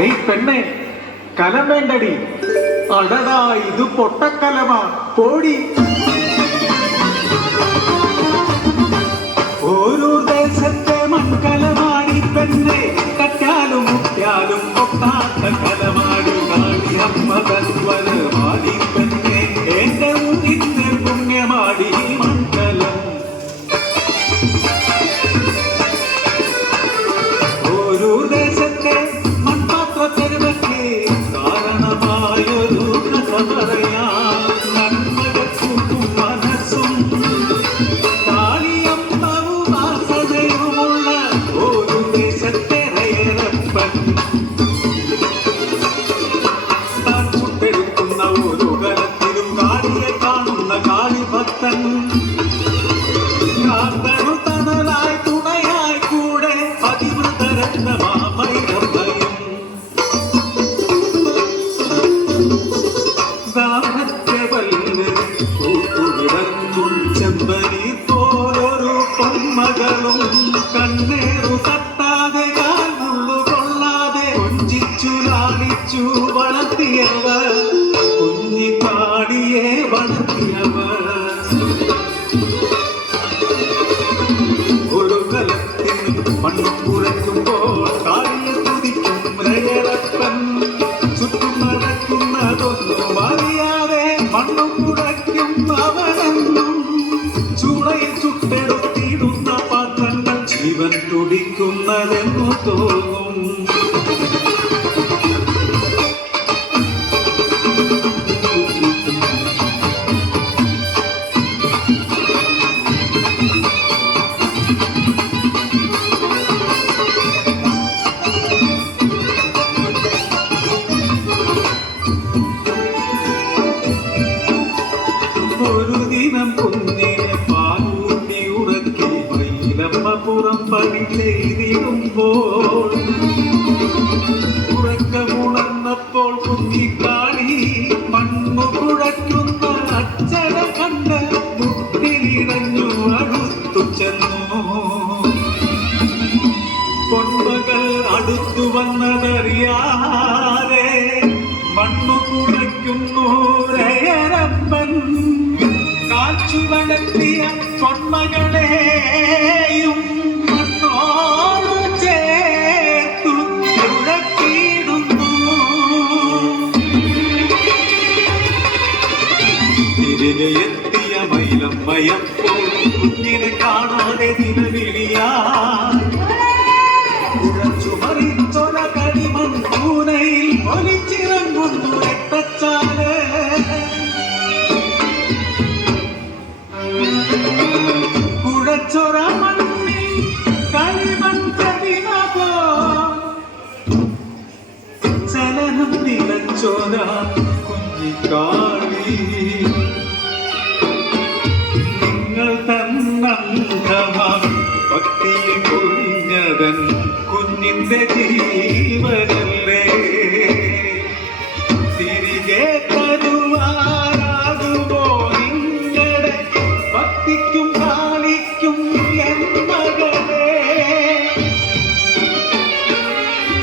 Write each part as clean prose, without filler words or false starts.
ഏയ് പെണ്ണെ, കലം വേണ്ടടി. അടടാ, ഇത് പൊട്ടക്കലമാ, പോടി. ഓരോ ദേശത്തെ മൺകലമാടി പെണ്ണെ, കറ്റാലും മുറ്റാലും പൊട്ടാത്ത കലമാടി. കാടി അമ്മ തന്വരമാടി പെണ്ണെ, എന്റെ ഊരിന്റെ പുണ്യമാടി മൺകലം. ഓരോ ദേശത്തെ മൺപാത്രത്തെരുവയ്ക്ക് കാരണമായൊരു കഥ പറയാം. നന്മകൾക്കും മനസ്സും കാളിയമ്മവും ആസതയുമുള്ള ഒരു ദേശത്തെ റയറപ്പൻ. താൻ ചുട്ടെടുക്കുന്ന ഒരു കലത്തിലും കാളിയെ കാണുന്ന കാളിഭക്തൻ. കാന്തനു തണലായി തുണയായി കൂടെ അതിവൃതരത്നമാമൈരഭയം. ദാഹത്യവല്ലരി പൂത്തുവിടങ്ങും ചെമ്പനി പോലൊരു പൊന്മകളും കണ്ണേറു തട്ടാതെ കാൽമുള്ളു കൊള്ളാതെ കൊഞ്ചിച്ചു ലാളിച്ചു വളർത്തിയവർ, കുഞ്ഞിപ്പാടിയെ വളർത്തിയവർ. ഒരു കലത്തിന് മണ്ണും കുറയ്ക്കുമ്പോൾ കാളിയെ തുതിക്കും റയറപ്പൻ. ചുറ്റും നടക്കുന്നതൊന്നും അറിയാതെ മണ്ണും കുടയ്ക്കും അവനെന്നും. ചൂടയിൽ ചുട്ടെടുത്തിടുന്ന പാത്രങ്ങൾ ജീവൻ തുടിക്കുന്നതെന്നു തോന്നും. ഒരു ദിനം കുഞ്ഞിനെ പാലൂട്ടി ഉറക്കി മയിലമ്മ പുറം പണി ചെയ്തിടുമ്പോൾ, ഉറക്കമുണർന്നപ്പോൾ കുഞ്ഞിക്കാളി മണ്ണു കുഴയ്ക്കുന്ന അച്ഛനെ കണ്ട് മുട്ടിലിടഞ്ഞു അടുത്തു ചെന്നു. പൊന്മകൾ അടുത്തു വന്നതറിയാതെ മണ്ണു കുഴയ്ക്കുന്നു റയറപ്പൻ. കാച്ചു വളർത്തിയ പൊന്മകളെയും മണ്ണോട് ചേർത്തു കുഴക്കിയിടുന്നു. തിരികെ എത്തിയ മയിലമ്മയപ്പോൾ കുഞ്ഞിനെ കാണാതെ നിലവിളിയാൻ ഉറച്ചുമറിച്ചൊര കളിമൺ കൂനയിൽ ഒലിച്ചിറങ്ങുന്നു രക്തച്ചാല്. കുഴച്ചൊര മണ്ണിൽ കളിമൺ പ്രതിമ പോൽ ചലനം നിലച്ചൊര കുഞ്ഞിക്കാളി. നിങ്ങൾ തന്നന്ധമാം ഭക്തിയിൽ പൊഴിഞ്ഞതൻ കുഞ്ഞിന്റെ ജീവനല്ലേ. തിരികെ തരുവാനാകുമോ നിങ്ങളുടെ ഭക്തിക്കും കാളിക്കും എൻ മകളെ.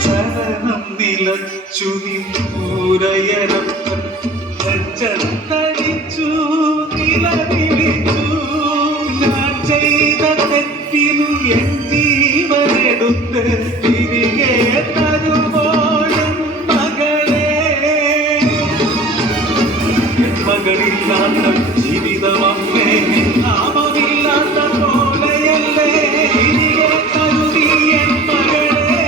ചലനം നിലച്ചു നിന്നൂരയരപ്പൻ തടിച്ചു നിലവിളിച്ചു. ഞാൻ ചെയ്ത തെറ്റിനു എൻ ജീവനെടുത്ത് തിരികെ തരുമ്പോൾ മകളെ. മകളില്ലാത്ത ജീവിതമമ്മേ, നാമമില്ലാത്ത പോലെയല്ലേ. തിരികെ തരുതി എൻ മകളെ,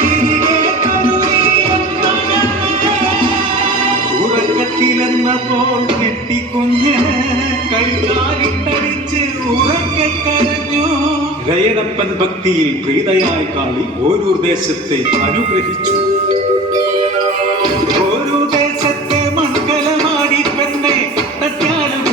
തിരികെ തരുതി എൻ മകളെ. ഉറക്കത്തിലെന്നപ്പോൾ കെട്ടിക്കുഞ്ഞ് കൈകാലിട്ടടിച്ച് ഉറക്കെ കരഞ്ഞു. റയറപ്പൻ ഭക്തിയിൽ പ്രീതയായ കാളി ഓരോ ദേശത്തെ അനുഗ്രഹിച്ചു. ഓരോ ദേശത്തെ മൺകലമാടി പെണ്ണെ, തട്ടാലും